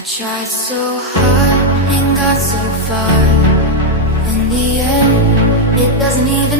I tried so hard and got so far. In the end, it doesn't even